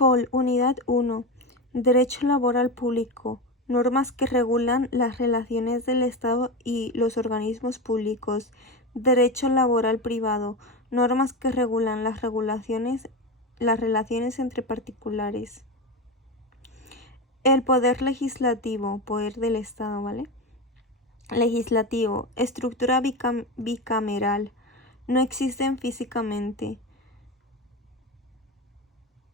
Unidad 1. Derecho laboral público. Normas que regulan las relaciones del Estado y los organismos públicos. Derecho laboral privado. Normas que regulan las relaciones entre particulares. El poder legislativo, poder del Estado, ¿vale? Legislativo, estructura bicameral. No existen físicamente.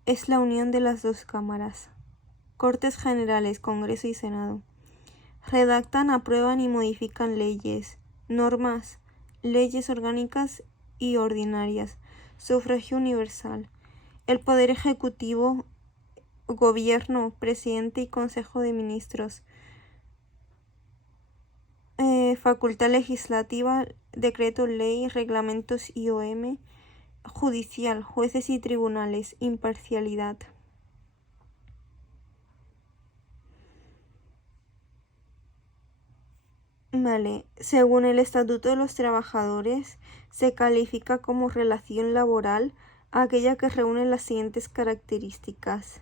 Es la unión de las dos cámaras. Cortes Generales, Congreso y Senado. Redactan, aprueban y modifican leyes, normas, leyes orgánicas y ordinarias. Sufragio universal. El Poder Ejecutivo, Gobierno, Presidente y Consejo de Ministros. Facultad legislativa, decreto, ley, reglamentos IOM. Judicial, jueces y tribunales, imparcialidad. Vale, según el Estatuto de los Trabajadores, se califica como relación laboral aquella que reúne las siguientes características: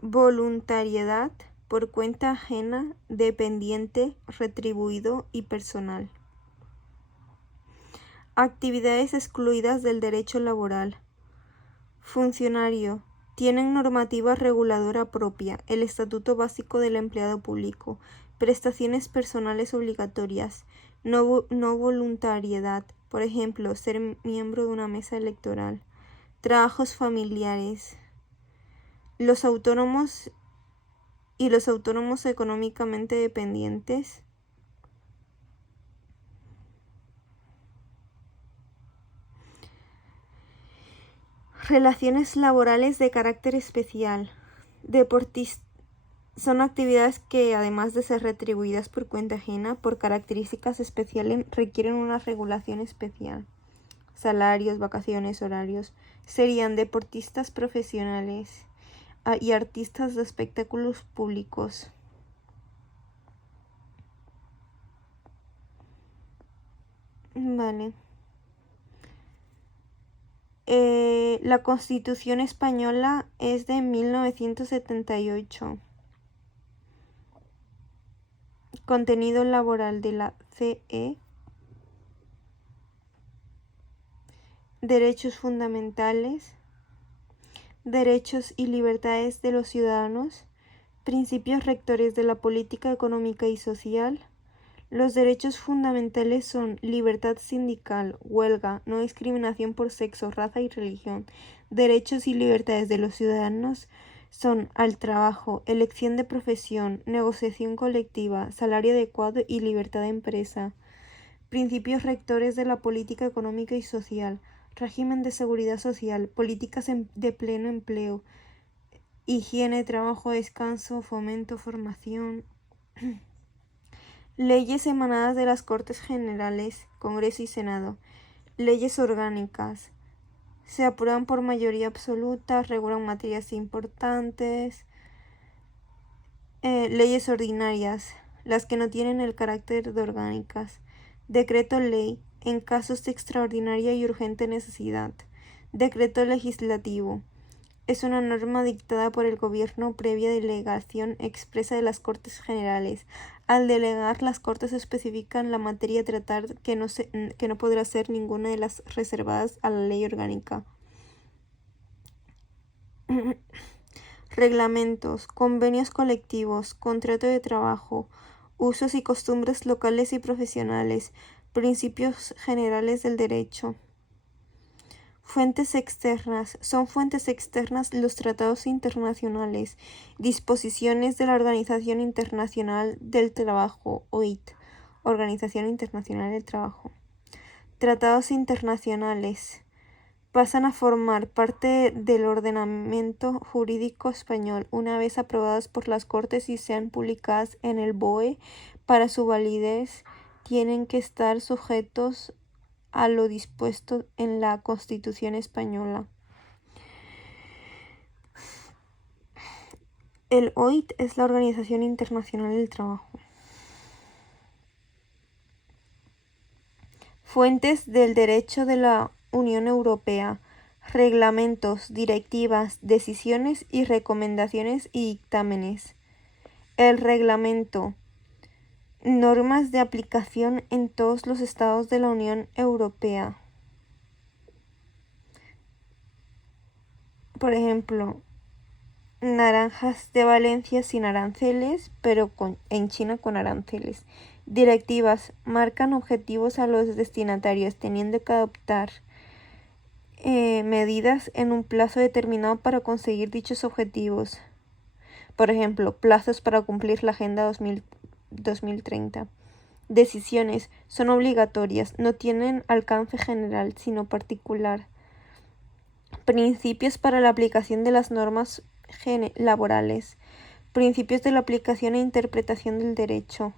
voluntariedad, por cuenta ajena, dependiente, retribuido y personal. Actividades excluidas del derecho laboral. Funcionario. Tienen normativa reguladora propia, el Estatuto Básico del Empleado Público. Prestaciones personales obligatorias. No voluntariedad. Por ejemplo, ser miembro de una mesa electoral. Trabajos familiares. Los autónomos y los autónomos económicamente dependientes. Relaciones laborales de carácter especial. Son actividades que, además de ser retribuidas por cuenta ajena, por características especiales, requieren una regulación especial. Salarios, vacaciones, horarios. Serían deportistas profesionales y artistas de espectáculos públicos. Vale. La Constitución española es de 1978. Contenido laboral de la CE. Derechos fundamentales. Derechos y libertades de los ciudadanos. Principios rectores de la política económica y social. Los derechos fundamentales son libertad sindical, huelga, no discriminación por sexo, raza y religión. Derechos y libertades de los ciudadanos son al trabajo, elección de profesión, negociación colectiva, salario adecuado y libertad de empresa. Principios rectores de la política económica y social, régimen de seguridad social, políticas de pleno empleo, higiene, trabajo, descanso, fomento, formación. Leyes emanadas de las Cortes Generales, Congreso y Senado. Leyes orgánicas. Se aprueban por mayoría absoluta, regulan materias importantes. Leyes ordinarias, las que no tienen el carácter de orgánicas. Decreto ley, en casos de extraordinaria y urgente necesidad. Decreto legislativo. Es una norma dictada por el Gobierno previa delegación expresa de las Cortes Generales. Al delegar, las Cortes especifican la materia a tratar que no podrá ser ninguna de las reservadas a la ley orgánica. Reglamentos, convenios colectivos, contrato de trabajo, usos y costumbres locales y profesionales, principios generales del derecho. Fuentes externas. Son fuentes externas los tratados internacionales, disposiciones de la Organización Internacional del Trabajo, OIT, Organización Internacional del Trabajo. Tratados internacionales. Pasan a formar parte del ordenamiento jurídico español una vez aprobadas por las Cortes y sean publicadas en el BOE. Para su validez, tienen que estar sujetos a lo dispuesto en la Constitución española. El OIT es la Organización Internacional del Trabajo. Fuentes del derecho de la Unión Europea. reglamentos, directivas, decisiones y recomendaciones y dictámenes. El reglamento. Normas de aplicación en todos los estados de la Unión Europea. Por ejemplo, naranjas de Valencia sin aranceles, pero en China con aranceles. Directivas. Marcan objetivos a los destinatarios, teniendo que adoptar medidas en un plazo determinado para conseguir dichos objetivos. Por ejemplo, plazos para cumplir la Agenda 2030. Decisiones. Son obligatorias, no tienen alcance general, sino particular. Principios para la aplicación de las normas laborales. Principios de la aplicación e interpretación del derecho.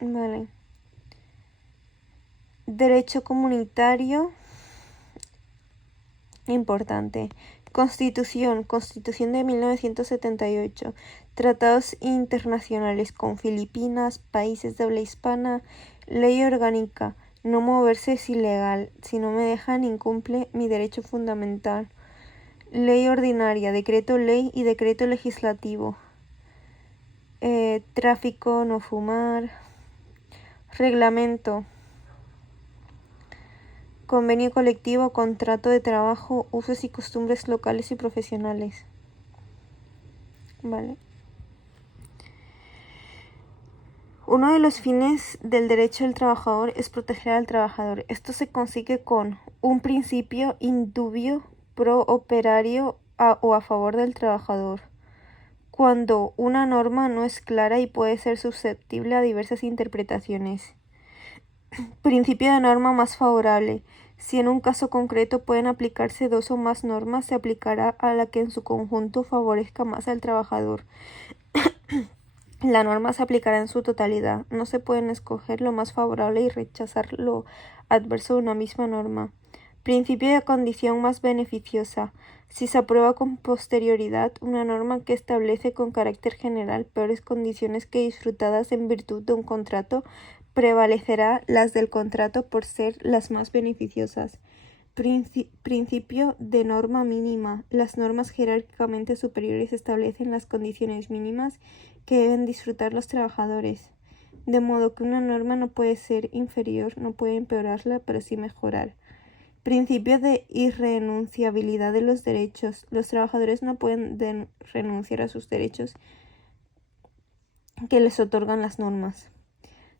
Vale. Derecho comunitario. Importante. Constitución de 1978. Tratados internacionales con Filipinas, países de habla hispana. Ley orgánica. No moverse es ilegal. Si no me dejan, incumple mi derecho fundamental. Ley ordinaria, decreto ley y decreto legislativo. Tráfico, no fumar. Reglamento. Convenio colectivo, contrato de trabajo, usos y costumbres locales y profesionales. Vale. Uno de los fines del derecho del trabajador es proteger al trabajador. Esto se consigue con un principio indubio pro operario o a favor del trabajador. Cuando una norma no es clara y puede ser susceptible a diversas interpretaciones. Principio de norma más favorable. Si en un caso concreto pueden aplicarse dos o más normas, se aplicará a la que en su conjunto favorezca más al trabajador. La norma se aplicará en su totalidad. No se pueden escoger lo más favorable y rechazar lo adverso de una misma norma. Principio de condición más beneficiosa. Si se aprueba con posterioridad una norma que establece con carácter general peores condiciones que disfrutadas en virtud de un contrato, prevalecerá las del contrato por ser las más beneficiosas. Principio de norma mínima. Las normas jerárquicamente superiores establecen las condiciones mínimas que deben disfrutar los trabajadores, de modo que una norma no puede ser inferior, no puede empeorarla, pero sí mejorar. Principio de irrenunciabilidad de los derechos. Los trabajadores no pueden renunciar a sus derechos que les otorgan las normas.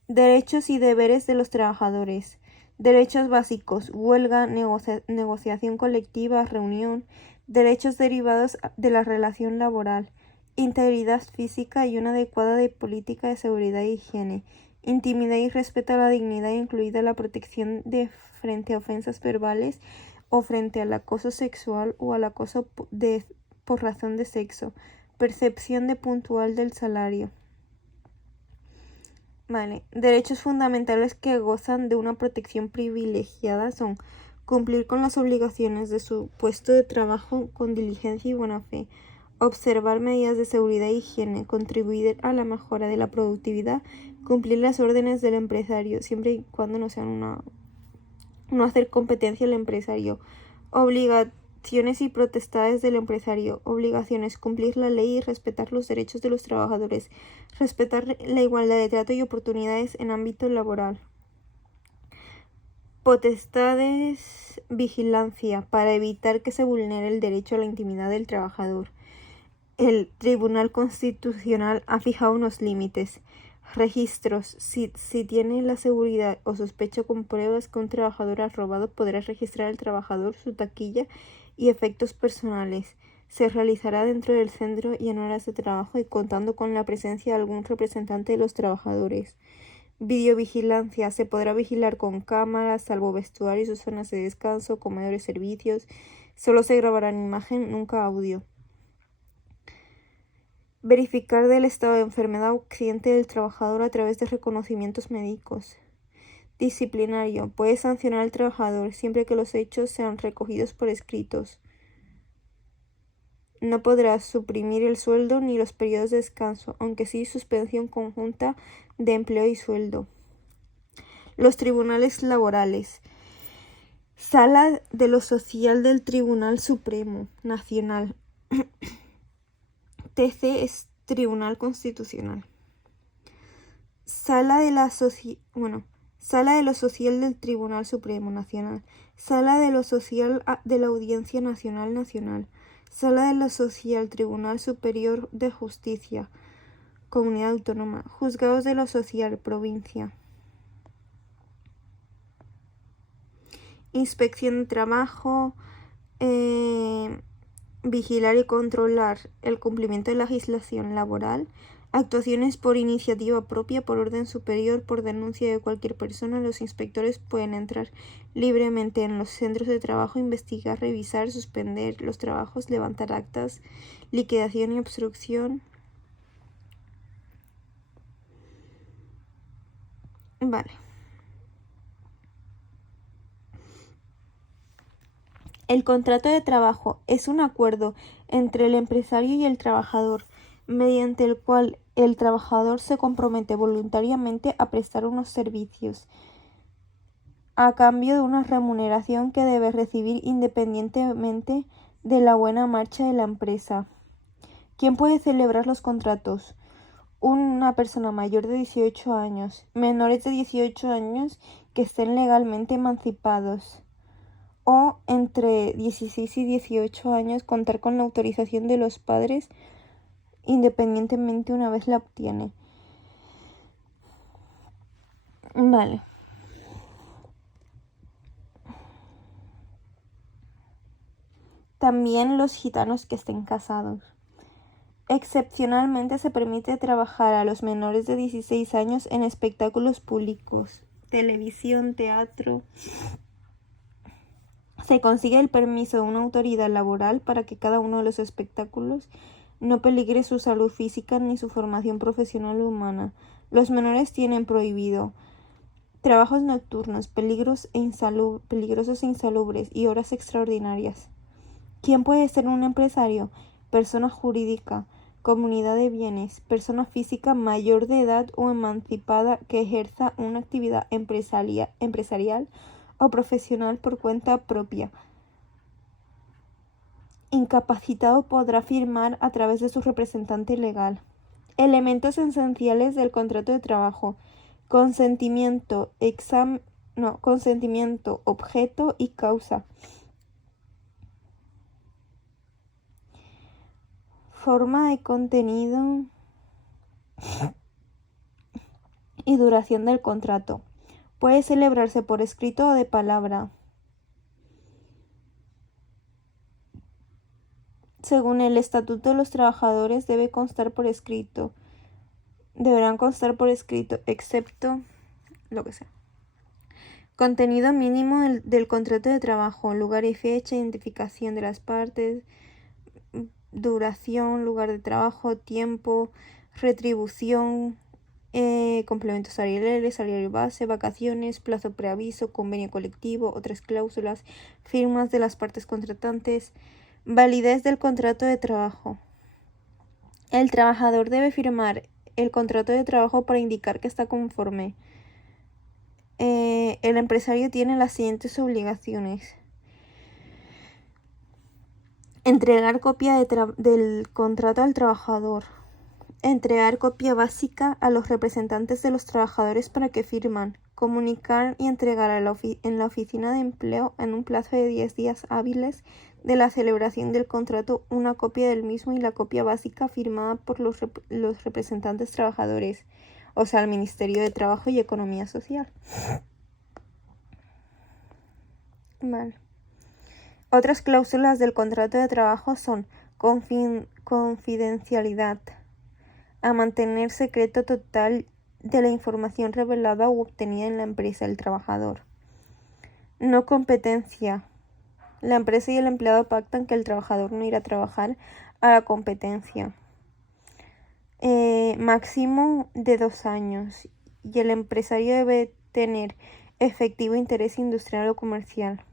Derechos y deberes de los trabajadores. Derechos básicos: huelga, negociación colectiva, reunión. Derechos derivados de la relación laboral: integridad física y una adecuada política de seguridad e higiene. Intimidad y respeto a la dignidad, incluida la protección frente a ofensas verbales o frente al acoso sexual o al acoso por razón de sexo. Percepción puntual del salario. Vale. Derechos fundamentales que gozan de una protección privilegiada son cumplir con las obligaciones de su puesto de trabajo con diligencia y buena fe, observar medidas de seguridad e higiene, contribuir a la mejora de la productividad, cumplir las órdenes del empresario, siempre y cuando no sean no hacer competencia al empresario. Obligaciones y potestades del empresario. Obligaciones: cumplir la ley y respetar los derechos de los trabajadores, respetar la igualdad de trato y oportunidades en ámbito laboral. Potestades: vigilancia, para evitar que se vulnere el derecho a la intimidad del trabajador. El Tribunal Constitucional ha fijado unos límites. Registros: si tiene la seguridad o sospecha con pruebas que un trabajador ha robado, podrá registrar al trabajador, su taquilla y efectos personales. Se realizará dentro del centro y en horas de trabajo y contando con la presencia de algún representante de los trabajadores. Videovigilancia: se podrá vigilar con cámaras, salvo vestuario y sus zonas de descanso, comedores, servicios. Solo se grabará en imagen, nunca audio. Verificar del estado de enfermedad o accidente del trabajador a través de reconocimientos médicos. Disciplinario: puede sancionar al trabajador siempre que los hechos sean recogidos por escritos. No podrá suprimir el sueldo ni los periodos de descanso, aunque sí suspensión conjunta de empleo y sueldo. Los tribunales laborales. Sala de lo Social del Tribunal Supremo Nacional. TC es Tribunal Constitucional. Sala de lo Social del Tribunal Supremo Nacional. Sala de lo Social de la Audiencia Nacional. Sala de lo Social Tribunal Superior de Justicia, Comunidad Autónoma. Juzgados de lo Social, Provincia. Inspección de Trabajo, vigilar y controlar el cumplimiento de la legislación laboral, actuaciones por iniciativa propia, por orden superior, por denuncia de cualquier persona. Los inspectores pueden entrar libremente en los centros de trabajo, investigar, revisar, suspender los trabajos, levantar actas, liquidación y obstrucción. Vale. El contrato de trabajo es un acuerdo entre el empresario y el trabajador, mediante el cual el trabajador se compromete voluntariamente a prestar unos servicios a cambio de una remuneración que debe recibir independientemente de la buena marcha de la empresa. ¿Quién puede celebrar los contratos? Una persona mayor de 18 años, menores de 18 años que estén legalmente emancipados, o entre 16 y 18 años contar con la autorización de los padres independientemente una vez la obtiene. Vale. También los gitanos que estén casados. Excepcionalmente se permite trabajar a los menores de 16 años en espectáculos públicos, televisión, teatro. Se consigue el permiso de una autoridad laboral para que cada uno de los espectáculos no peligre su salud física ni su formación profesional o humana. Los menores tienen prohibido trabajos nocturnos, peligrosos e insalubres y horas extraordinarias. ¿Quién puede ser un empresario? Persona jurídica, comunidad de bienes, persona física mayor de edad o emancipada que ejerza una actividad empresarial o profesional por cuenta propia. Incapacitado podrá firmar a través de su representante legal. Elementos esenciales del contrato de trabajo: consentimiento, objeto y causa. Forma de contenido y duración del contrato. Puede celebrarse por escrito o de palabra. Según el Estatuto de los Trabajadores, deberán constar por escrito, excepto lo que sea. Contenido mínimo del contrato de trabajo: lugar y fecha, identificación de las partes, duración, lugar de trabajo, tiempo, retribución, complementos salariales, salario base, vacaciones, plazo preaviso, convenio colectivo, otras cláusulas, firmas de las partes contratantes. Validez del contrato de trabajo. El trabajador debe firmar el contrato de trabajo para indicar que está conforme. El empresario tiene las siguientes obligaciones: entregar copia del contrato al trabajador, entregar copia básica a los representantes de los trabajadores para que firman, comunicar y entregar en la oficina de empleo en un plazo de 10 días hábiles de la celebración del contrato una copia del mismo y la copia básica firmada por los representantes trabajadores, o sea, el Ministerio de Trabajo y Economía Social. Vale. Otras cláusulas del contrato de trabajo son confidencialidad, a mantener secreto total de la información revelada u obtenida en la empresa del trabajador. No competencia. La empresa y el empleado pactan que el trabajador no irá a trabajar a la competencia. Máximo de 2 años. Y el empresario debe tener efectivo interés industrial o comercial.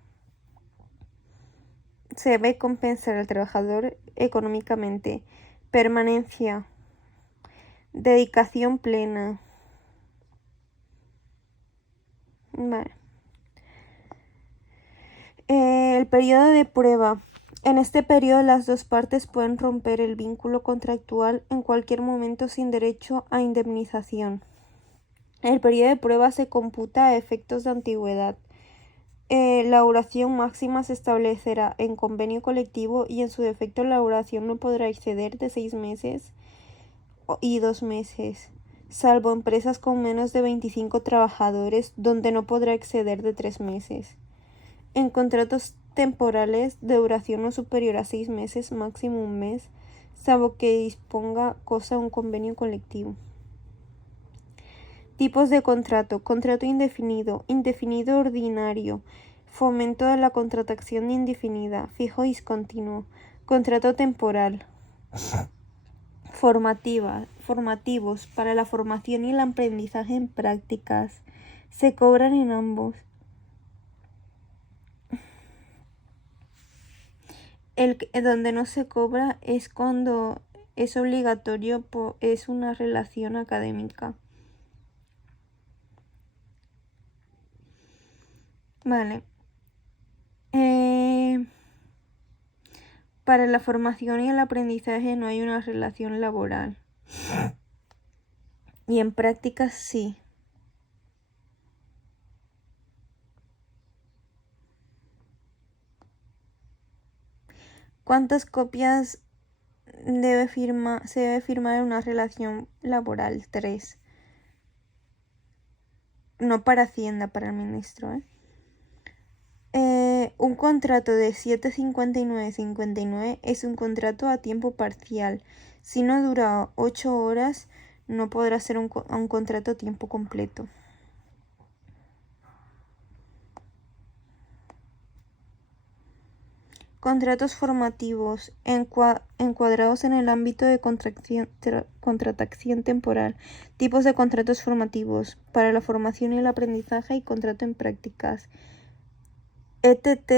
Se debe compensar al trabajador económicamente. Permanencia. Dedicación plena. Vale. El periodo de prueba. En este periodo las dos partes pueden romper el vínculo contractual en cualquier momento sin derecho a indemnización. El periodo de prueba se computa a efectos de antigüedad. La duración máxima se establecerá en convenio colectivo y en su defecto la duración no podrá exceder de 6 meses y 2 meses, salvo empresas con menos de 25 trabajadores donde no podrá exceder de 3 meses. En contratos temporales de duración no superior a 6 meses, máximo un mes, salvo que disponga cosa un convenio colectivo. Tipos de contrato. Contrato indefinido, indefinido ordinario, fomento de la contratación indefinida, fijo y discontinuo. Contrato temporal. Formativos para la formación y el aprendizaje en prácticas. Se cobran en ambos. Donde no se cobra es cuando es obligatorio, es una relación académica. Vale. Para la formación y el aprendizaje no hay una relación laboral. Y en prácticas sí. ¿Cuántas copias se debe firmar en una relación laboral? 3. No para Hacienda, para el ministro, un contrato de 7,59,59 es un contrato a tiempo parcial. Si no dura 8 horas, no podrá ser un contrato a tiempo completo. Contratos formativos encuadrados en el ámbito de contratación temporal. Tipos de contratos formativos para la formación y el aprendizaje y contrato en prácticas. ETT.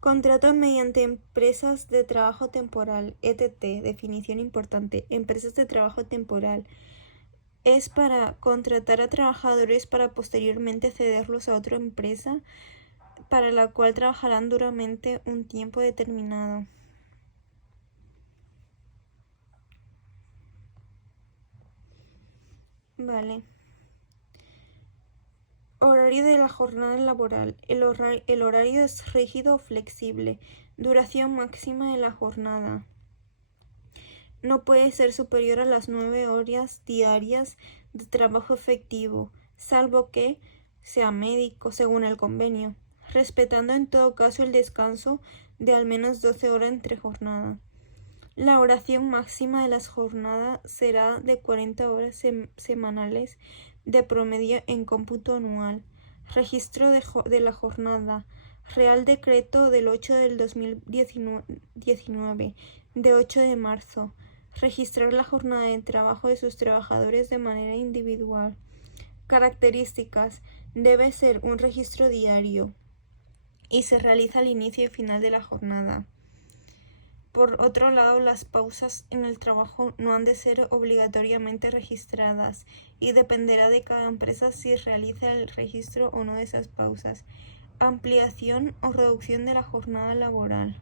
Contratos mediante empresas de trabajo temporal, ETT, definición importante, empresas de trabajo temporal. Es para contratar a trabajadores para posteriormente cederlos a otra empresa para la cual trabajarán duramente un tiempo determinado. Vale. Horario de la jornada laboral. El horario es rígido o flexible. Duración máxima de la jornada. No puede ser superior a las 9 horas diarias de trabajo efectivo, salvo que sea médico, según el convenio, respetando en todo caso el descanso de al menos 12 horas entre jornada. La duración máxima de las jornadas será de 40 horas semanales de promedio en cómputo anual. Registro de la jornada. Real Decreto del 8 del 2019, de 8 de marzo. Registrar la jornada de trabajo de sus trabajadores de manera individual. Características. Debe ser un registro diario y se realiza al inicio y final de la jornada. Por otro lado, las pausas en el trabajo no han de ser obligatoriamente registradas y dependerá de cada empresa si realiza el registro o no de esas pausas. Ampliación o reducción de la jornada laboral.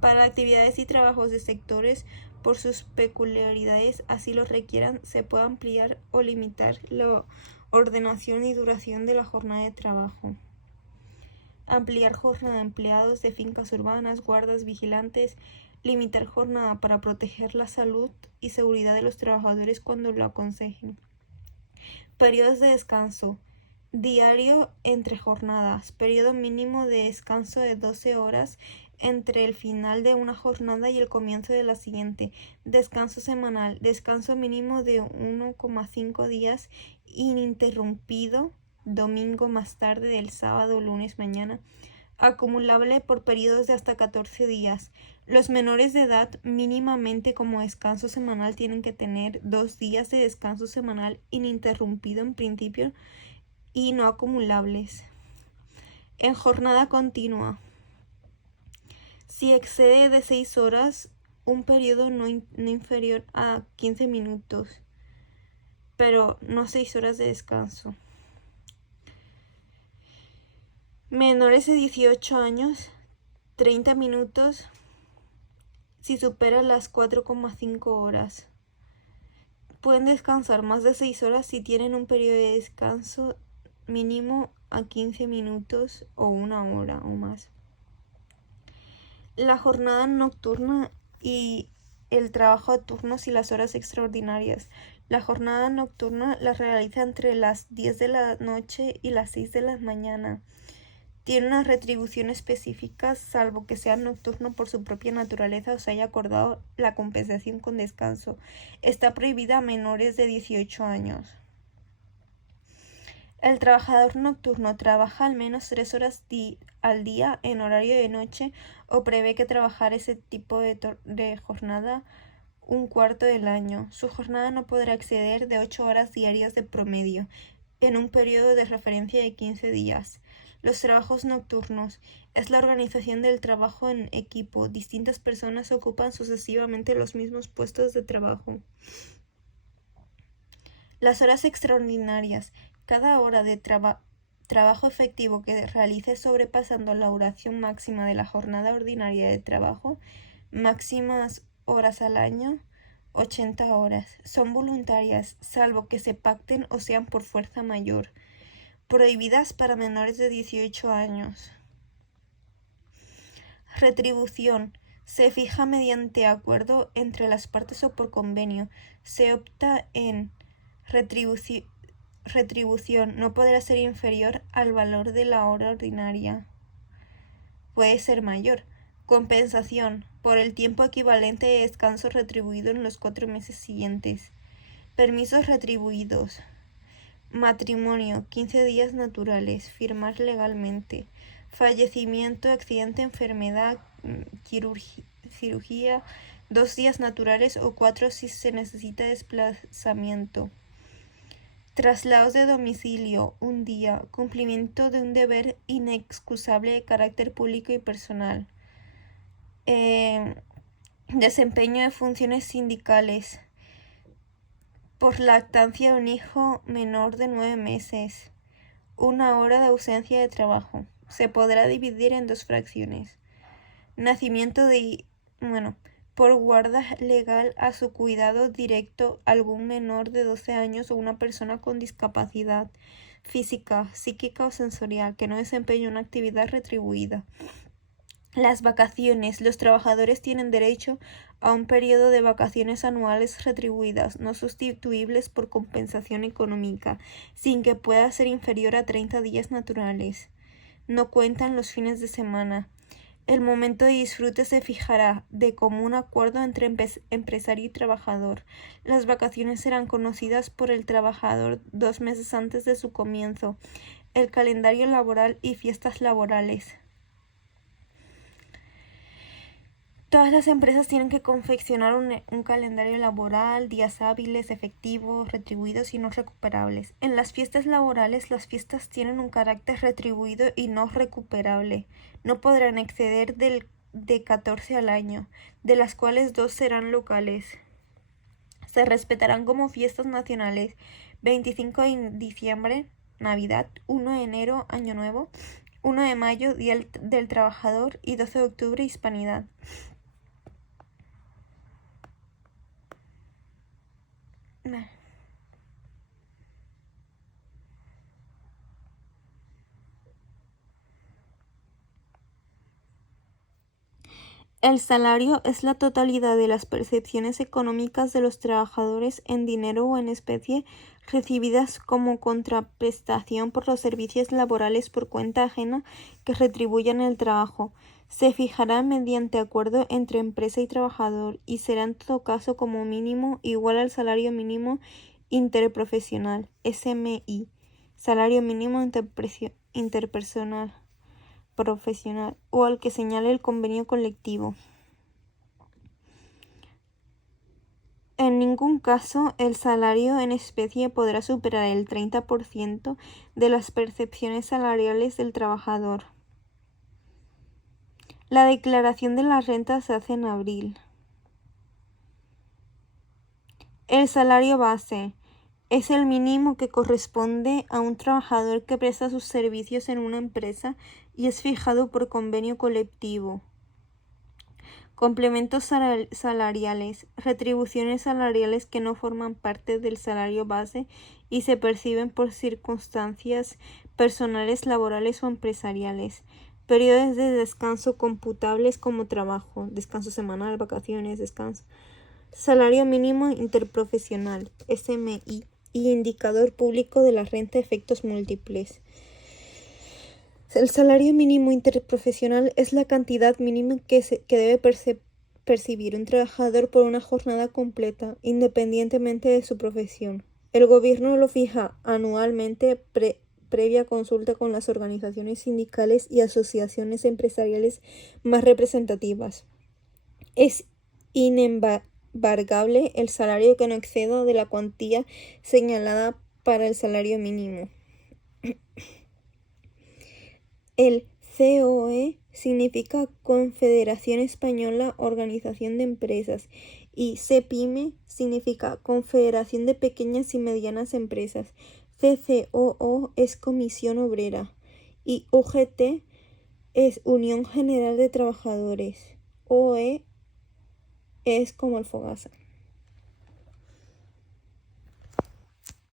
Para actividades y trabajos de sectores, por sus peculiaridades, así lo requieran, se puede ampliar o limitar la ordenación y duración de la jornada de trabajo. Ampliar jornada de empleados de fincas urbanas, guardas, vigilantes, limitar jornada para proteger la salud y seguridad de los trabajadores cuando lo aconsejen. Periodos de descanso. Diario entre jornadas. Periodo mínimo de descanso de 12 horas entre el final de una jornada y el comienzo de la siguiente. Descanso semanal. Descanso mínimo de 1,5 días ininterrumpido. Domingo más tarde del sábado o lunes mañana, acumulable por periodos de hasta 14 días. Los menores de edad mínimamente como descanso semanal tienen que tener 2 días de descanso semanal ininterrumpido en principio y no acumulables. En jornada continua, si excede de 6 horas, un periodo no inferior a 15 minutos, pero no 6 horas de descanso. Menores de 18 años, 30 minutos si supera las 4,5 horas. Pueden descansar más de 6 horas si tienen un periodo de descanso mínimo a 15 minutos o 1 hora o más. La jornada nocturna y el trabajo a turnos y las horas extraordinarias. La jornada nocturna la realiza entre las 10 de la noche y las 6 de la mañana. Tiene una retribución específica, salvo que sea nocturno por su propia naturaleza o se haya acordado la compensación con descanso. Está prohibida a menores de 18 años. El trabajador nocturno trabaja al menos 3 horas al día en horario de noche o prevé que trabajar ese tipo de jornada un cuarto del año. Su jornada no podrá exceder de 8 horas diarias de promedio en un periodo de referencia de 15 días. Los trabajos nocturnos es la organización del trabajo en equipo. Distintas personas ocupan sucesivamente los mismos puestos de trabajo. Las horas extraordinarias. Cada hora de trabajo efectivo que realice sobrepasando la duración máxima de la jornada ordinaria de trabajo, máximas horas al año, 80 horas. Son voluntarias, salvo que se pacten o sean por fuerza mayor. Prohibidas para menores de 18 años. Retribución. Se fija mediante acuerdo entre las partes o por convenio. Se opta en retribución no podrá ser inferior al valor de la hora ordinaria. Puede ser mayor. Compensación por el tiempo equivalente de descanso retribuido en los 4 meses siguientes. Permisos retribuidos. Matrimonio, 15 días naturales, firmar legalmente. Fallecimiento, accidente, enfermedad, cirugía, 2 días naturales o 4 si se necesita desplazamiento. Traslados de domicilio, 1 día. Cumplimiento de un deber inexcusable de carácter público y personal. Desempeño de funciones sindicales. Por lactancia de un hijo menor de 9 meses. 1 hora de ausencia de trabajo. Se podrá dividir en 2 fracciones. Nacimiento por guarda legal a su cuidado directo algún menor de 12 años o una persona con discapacidad física, psíquica o sensorial que no desempeñe una actividad retribuida. Las vacaciones. Los trabajadores tienen derecho a un periodo de vacaciones anuales retribuidas, no sustituibles por compensación económica, sin que pueda ser inferior a 30 días naturales. No cuentan los fines de semana. El momento de disfrute se fijará de común acuerdo entre empresario y trabajador. Las vacaciones serán conocidas por el trabajador 2 meses antes de su comienzo. El calendario laboral y fiestas laborales. Todas las empresas tienen que confeccionar un calendario laboral, días hábiles, efectivos, retribuidos y no recuperables. En las fiestas laborales, las fiestas tienen un carácter retribuido y no recuperable. No podrán exceder de 14 al año, de las cuales 2 serán locales. Se respetarán como fiestas nacionales 25 de diciembre, Navidad, 1 de enero, Año Nuevo, 1 de mayo, Día del Trabajador y 12 de octubre, Hispanidad. El salario es la totalidad de las percepciones económicas de los trabajadores en dinero o en especie recibidas como contraprestación por los servicios laborales por cuenta ajena que retribuyan el trabajo. Se fijará mediante acuerdo entre empresa y trabajador y será en todo caso como mínimo igual al salario mínimo interprofesional, SMI, salario mínimo interpersonal profesional o al que señale el convenio colectivo. En ningún caso el salario en especie podrá superar el 30% de las percepciones salariales del trabajador. La declaración de la renta se hace en abril. El salario base es el mínimo que corresponde a un trabajador que presta sus servicios en una empresa y es fijado por convenio colectivo. Complementos salariales, retribuciones salariales que no forman parte del salario base y se perciben por circunstancias personales, laborales o empresariales. Periodos de descanso computables como trabajo, descanso semanal, vacaciones, descanso. Salario mínimo interprofesional, SMI, y indicador público de la renta efectos múltiples. El salario mínimo interprofesional es la cantidad mínima que debe percibir un trabajador por una jornada completa, independientemente de su profesión. El gobierno lo fija anualmente previa consulta con las organizaciones sindicales y asociaciones empresariales más representativas. Es inembargable el salario que no exceda de la cuantía señalada para el salario mínimo. El COE significa Confederación Española Organización de Empresas y CEPIME significa Confederación de Pequeñas y Medianas Empresas. CCOO es Comisión Obrera y UGT es Unión General de Trabajadores. OE es como Alfogasa.